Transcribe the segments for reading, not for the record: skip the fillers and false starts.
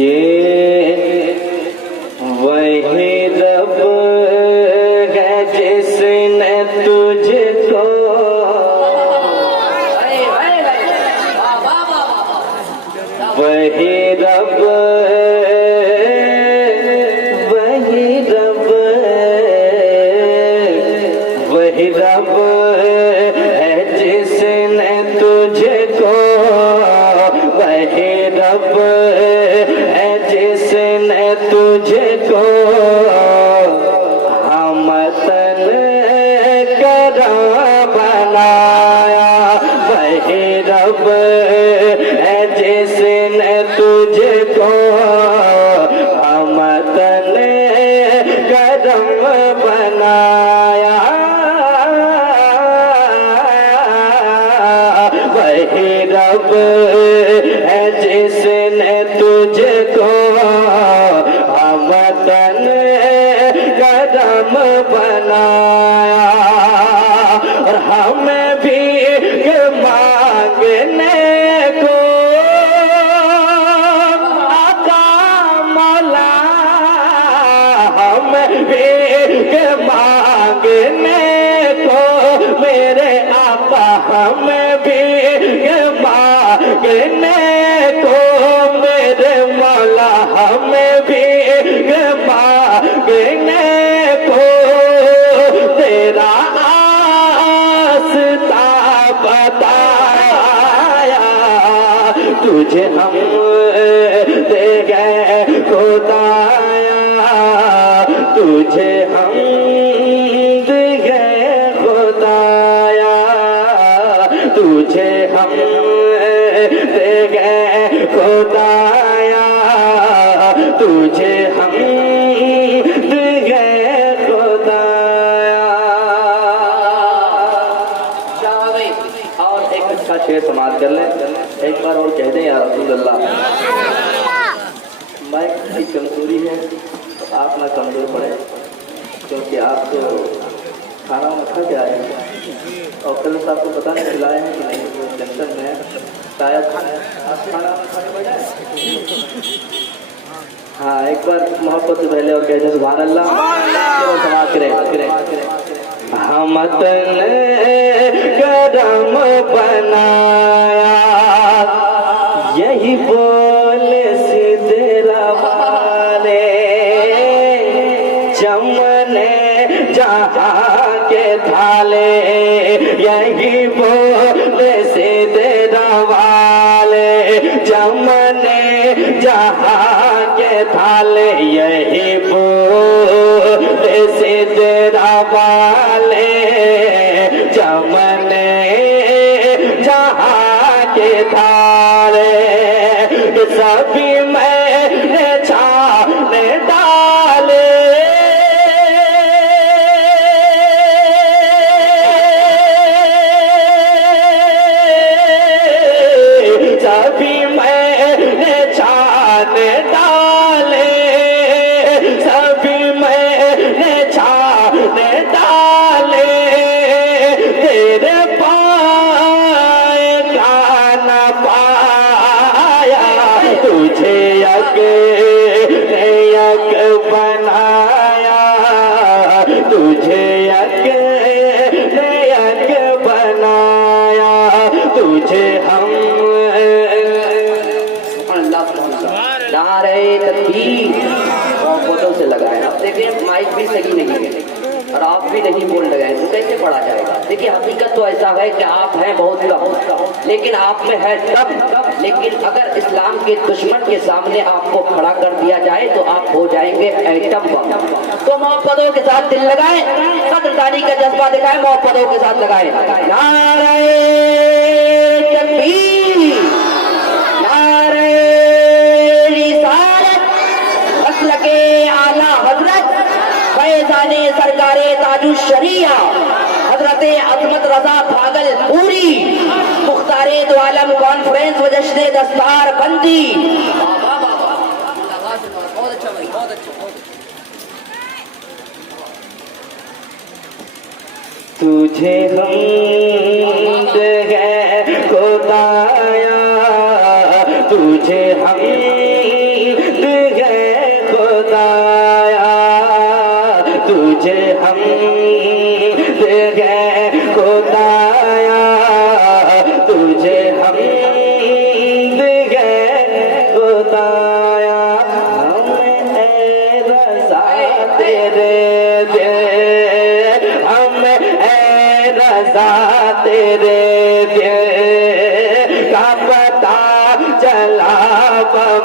ये वही रब है जिसने तुझको वही रब है जिसने तुझको वही रब है जिसने तुझको हमतन करम बनाया वही रब है जिसने तुझको हमतन करम बनाया वही रब है जिसने तुझको हमतन करम बनाया और हमें भी मांगने को आका मौला हमें भी मांगने को मेरे आका हमें भी मांगने को मेरे मौला हमें भी मांगने को तेरा आस्था बताया तुझे हम दे गए खुदाया तुझे हम दे गए खुदाया तुझे हम दे गए खुदाया तुझे हम दे गए खुदाया। और एक अच्छा शेर समाप्त कर ले एक बार और कह दें या रसूल अल्लाह माइक की कमजोरी है तो आप ना कमजोर पड़े क्योंकि आप तो खाना में खा के आए हैं और कल साहब को पता नहीं खिलाए हैं कि नहीं वो टेंशन में है शायद आप खाना में खाने बैठे। हाँ एक बार मोहब्बत से पहले और कहते सुभान अल्लाह समाप्त करें हमतन करम बनाया यही बोले सिद्धरा वाले चमने जहाँ के थाले यही बोले सिद्धरा वाले चमने जहाँ के थाले यही बोले सिद्धरा वाले चमने जहाँ के थाले सभी मैंने छाने डाले सभी मैंने छाने डाले सभी मैंने छाने डाले तेरे पाए खाना पाया तुझे यक बनाया तुझे यक बनाया तुझे हम नारे तकबीर फोटो से लगाए। अब देखिए माइक भी सही नहीं है और आप भी नहीं बोल लगाए तो कैसे पढ़ा जाएगा। देखिए हकीकत तो ऐसा है कि आप हैं बहुत कम लेकिन आप में है तब लेकिन अगर इस्लाम के दुश्मन के सामने आपको खड़ा कर दिया जाए तो आप हो जाएंगे एटम बम। तो मोहब्बतों के साथ दिल लगाए कदरदानी का जज्बा दिखाए मोहब्बतों के साथ लगाए नारे तकबीर नारे रिसालत असल के आला हजरत फैजाने सरकारे ताजु शरिया हजरत अजमत रजा भागलपुरी मुख्तारे दो आलम कॉन्फ्रेंस व जश्न दस्तार बंदी। बहुत अच्छा भाई बहुत अच्छा। तुझे हम दे खुदाया तुझे हम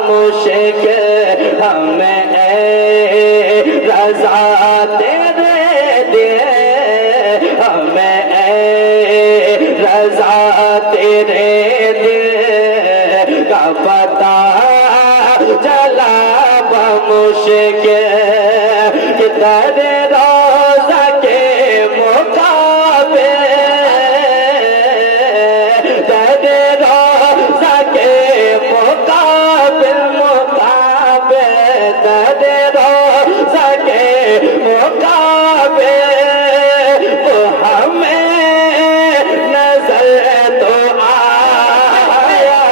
मुश्किल हमें रजा तेरे दे, हमें रजा तेरे दे का पता चला मुश्किल कि तेरे रोज़ा के मुकाबले, तेरे रोज़ा के मुकाबले, तेरे रोज़ा के मुकाबले वो हमें नजर तो आया,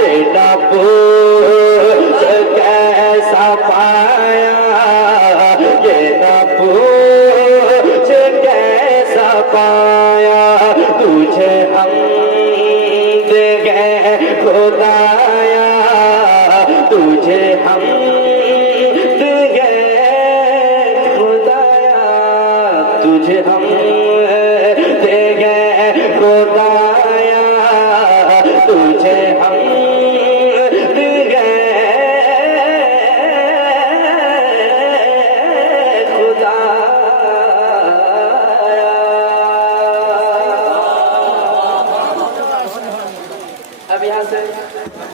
ये न पूछ कैसा पाया, ये न पूछ कैसा पाया, तुझे हम दे गए खुदाया, तुझे हम दे गए खुदाया, तुझे हम दे गए खुदाया, तुझे हम दे गए खुदाया। अब यहाँ से